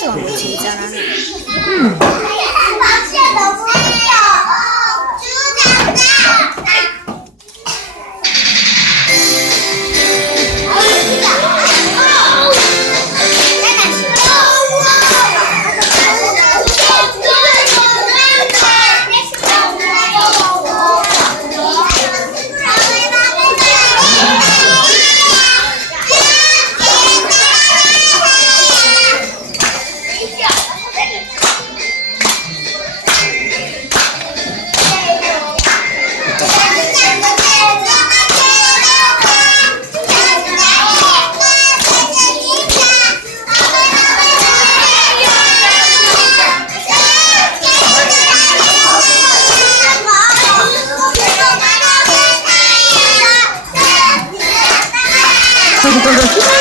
这个嗯。哈哈哈